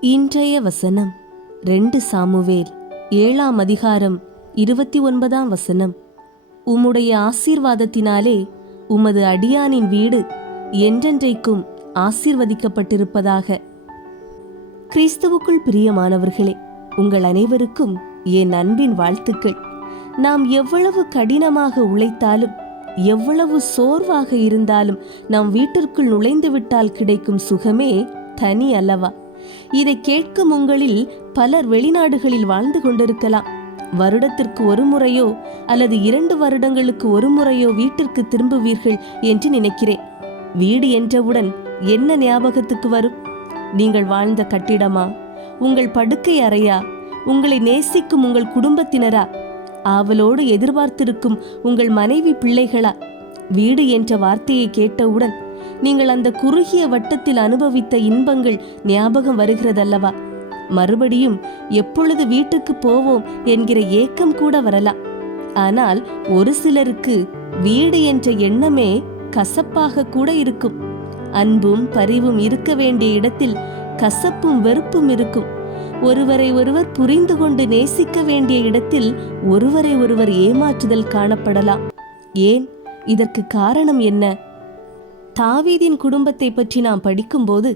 இன்றைய வசனம் ரெண்டு சாமுவேல் ஏழாம் அதிகாரம் இருபத்தி ஒன்பதாம் வசனம். உம்முடைய ஆசீர்வாதத்தினாலே உமது அடியானின் வீடு என்றென்றைக்கும் ஆசீர்வதிக்கப்பட்டிருப்பதாக. கிறிஸ்துவுக்குள் பிரியமானவர்களே உங்கள் அனைவருக்கும் என் அன்பின் வாழ்த்துக்கள். நாம் எவ்வளவு கடினமாக உழைத்தாலும் எவ்வளவு சோர்வாக இருந்தாலும் நம் வீட்டிற்குள் நுழைந்து விட்டால் கிடைக்கும் சுகமே தனி அல்லவா? இதை கேட்கும் உங்களில் பலர் வெளிநாடுகளில் வாழ்ந்து கொண்டிருக்கலாம். வருடத்திற்கு ஒரு முறையோ அல்லது இரண்டு வருடங்களுக்கு ஒரு முறையோ வீட்டிற்கு திரும்புவீர்கள் என்று நினைக்கிறேன். வீடு என்றவுடன் என்ன ஞாபகத்துக்கு வரும்? நீங்கள் வாழ்ந்த கட்டிடமா? உங்கள் படுக்கை அறையா? உங்களை நேசிக்கும் உங்கள் குடும்பத்தினரா? ஆவலோடு எதிர்பார்த்திருக்கும் உங்கள் மனைவி பிள்ளைகளா? வீடு என்ற வார்த்தையை கேட்டவுடன் நீங்கள் அந்த குறுகிய வட்டத்தில் அனுபவித்த இன்பங்கள் ஞாபகம் வருகிறதல்லவா? மறுபடியும் எப்பொழுது வீட்டுக்கு போவோம் என்கிற ஏக்கம் கூட வரலாம். ஆனால் ஒரு சிலருக்கு வீடு என்ற எண்ணமே கசப்பாக கூட இருக்கும். அன்பும் பரிவும் இருக்க வேண்டிய இடத்தில் கசப்பும் வெறுப்பும் இருக்கும். ஒருவரை ஒருவர் புரிந்து கொண்டு நேசிக்க வேண்டிய இடத்தில் ஒருவரை ஒருவர் ஏமாற்றுதல் காணப்படலாம். ஏன்? இதற்கு காரணம் என்ன? தாவீதின் குடும்பத்தை பற்றி நாம் படிக்கும்போது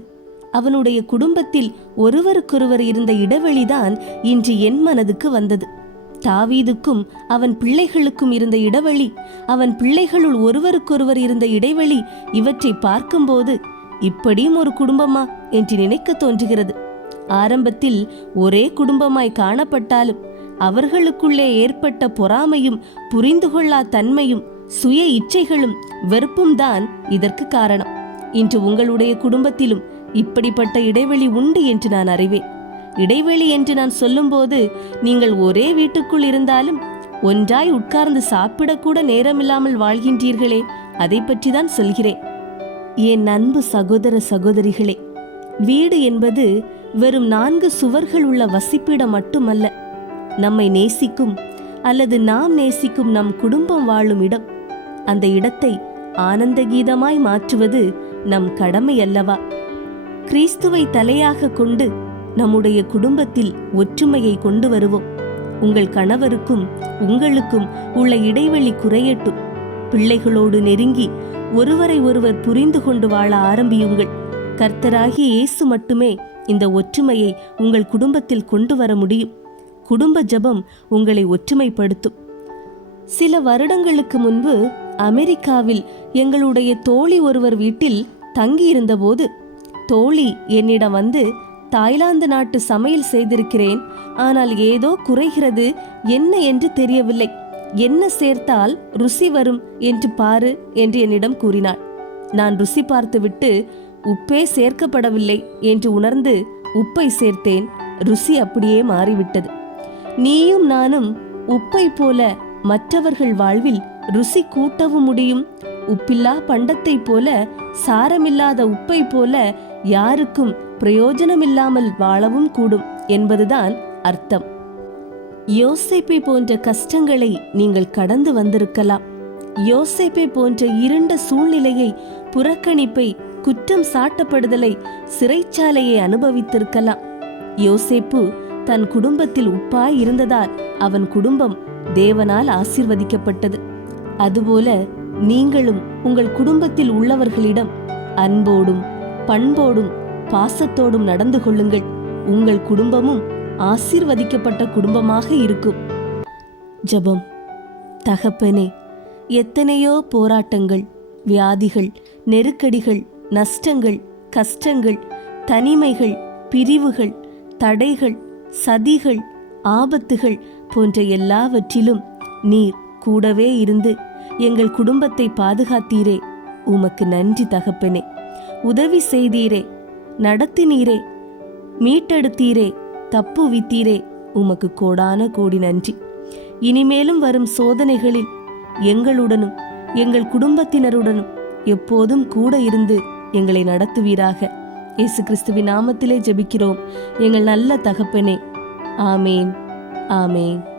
அவனுடைய குடும்பத்தில் ஒருவருக்கொருவர் இருந்த இடைவெளிதான் இன்று என் மனதுக்கு வந்தது. தாவீதுக்கும் அவன் பிள்ளைகளுக்கும் இருந்த இடைவெளி அவன் பிள்ளைகளுள் ஒருவருக்கொருவர் இருந்த இடைவெளி இவற்றை பார்க்கும்போது இப்படியும் ஒரு குடும்பமா என்று நினைக்க தோன்றுகிறது. ஆரம்பத்தில் ஒரே குடும்பமாய் காணப்பட்டாலும் அவர்களுக்குள்ளே ஏற்பட்ட பொறாமையும் புரிந்து கொள்ளா தன்மையும் சுய இச்சைகளும் வெறுப்பும் தான் இதற்கு காரணம். இன்று உங்களுடைய குடும்பத்திலும் இப்படிப்பட்ட இடைவெளி உண்டு என்று நான் அறிவேன். இடைவெளி என்று நான் சொல்லும்போது நீங்கள் ஒரே வீட்டுக்குள் இருந்தாலும் ஒன்றாய் உட்கார்ந்து சாப்பிடக்கூட நேரமில்லாமல் வாழ்கின்றீர்களே அதை பற்றி தான் சொல்கிறேன். என் அன்பு சகோதர சகோதரிகளே வீடு என்பது வெறும் நான்கு சுவர்கள் உள்ள வசிப்பிடம் மட்டுமல்ல நம்மை நேசிக்கும் அல்லது நாம் நேசிக்கும் நம் குடும்பம் வாழும் இடம். அந்த இடத்தை ஆனந்த கீதமாய் மாற்றுவது நம் கடமை அல்லவா கிறிஸ்துவை தலையாக கொண்டு நம்முடைய குடும்பத்தில் ஒற்றுமையை கொண்டு வருவோம். உங்கள் கணவருக்கும் உங்களுக்கும் உள்ள இடைவெளி குறையட்டும். பிள்ளைகளோடு நெருங்கி ஒருவரை ஒருவர் புரிந்து கொண்டு வாழ ஆரம்பியுங்கள். கர்த்தராகிய இயேசு மட்டுமே இந்த ஒற்றுமையை உங்கள் குடும்பத்தில் கொண்டு வர முடியும். குடும்ப ஜெபம் உங்களை ஒற்றுமைப்படுத்தும். சில வருடங்களுக்கு முன்பு அமெரிக்காவில் எங்களுடைய தோழி ஒருவர் வீட்டில் தங்கியிருந்தபோது தோழி என்னிடம் வந்து தாய்லாந்து நாட்டு சமையல் செய்திருக்கிறேன். ஆனால் ஏதோ குறைகிறது. என்ன என்று தெரியவில்லை. என்ன சேர்த்தால் ருசி வரும் என்று பாரு என்று என்னிடம் கூறினாள். நான் ருசி பார்த்துவிட்டு உப்பே சேர்க்கப்படவில்லை என்று உணர்ந்து உப்பை சேர்த்தேன். ருசி அப்படியே மாறிவிட்டது. நீயும் நானும் உப்பை போல மற்றவர்கள் வாழ்வில் ருசி கூட்டவும் முடியும். உப்பில்லா பண்டத்தைப் போல சாரமில்லாத உப்பை போல யாருக்கும் பிரயோஜனமில்லாமல் வாழவும் கூடும் என்பதுதான் அர்த்தம். யோசேப்பை போன்ற கஷ்டங்களை நீங்கள் கடந்து வந்திருக்கலாம். யோசேப்பை போன்ற இருண்ட சூழ்நிலையை புறக்கணிப்பை குற்றம் சாட்டப்படுதலை சிறைச்சாலையை அனுபவித்திருக்கலாம். யோசேப்பு தன் குடும்பத்தில் உப்பாய் இருந்ததால் அவன் குடும்பம் தேவனால் ஆசிர்வதிக்கப்பட்டது. அதுபோல நீங்களும் உங்கள் குடும்பத்தில் உள்ளவர்களிடம் அன்போடும் பண்போடும் பாசத்தோடும் நடந்து கொள்ளுங்கள். உங்கள் குடும்பமும் ஆசீர்வதிக்கப்பட்ட குடும்பமாக இருக்கும். ஜெபம். தகப்பனே எத்தனையோ போராட்டங்கள் வியாதிகள் நெருக்கடிகள் நஷ்டங்கள் கஷ்டங்கள் தனிமைகள் பிரிவுகள் தடைகள் சதிகள் ஆபத்துகள் போன்ற எல்லாவற்றிலும் நீர் கூடவே இருந்து எங்கள் குடும்பத்தை பாதுகாத்தீரே. உமக்கு நன்றி தகப்பனே. உதவி செய்தீரே. நடத்தினீரே. மீட்டெடுத்தீரே. தப்புவித்தீரே உமக்கு கோடான கோடி நன்றி. இனிமேலும் வரும் சோதனைகளில் எங்களுடனும் எங்கள் குடும்பத்தினருடனும் எப்போதும் கூட இருந்து எங்களை நடத்துவீராக. இயேசு கிறிஸ்துவின் நாமத்திலே ஜெபிக்கிறோம். எங்கள் நல்ல தகப்பனே. ஆமேன். ஆமேன்.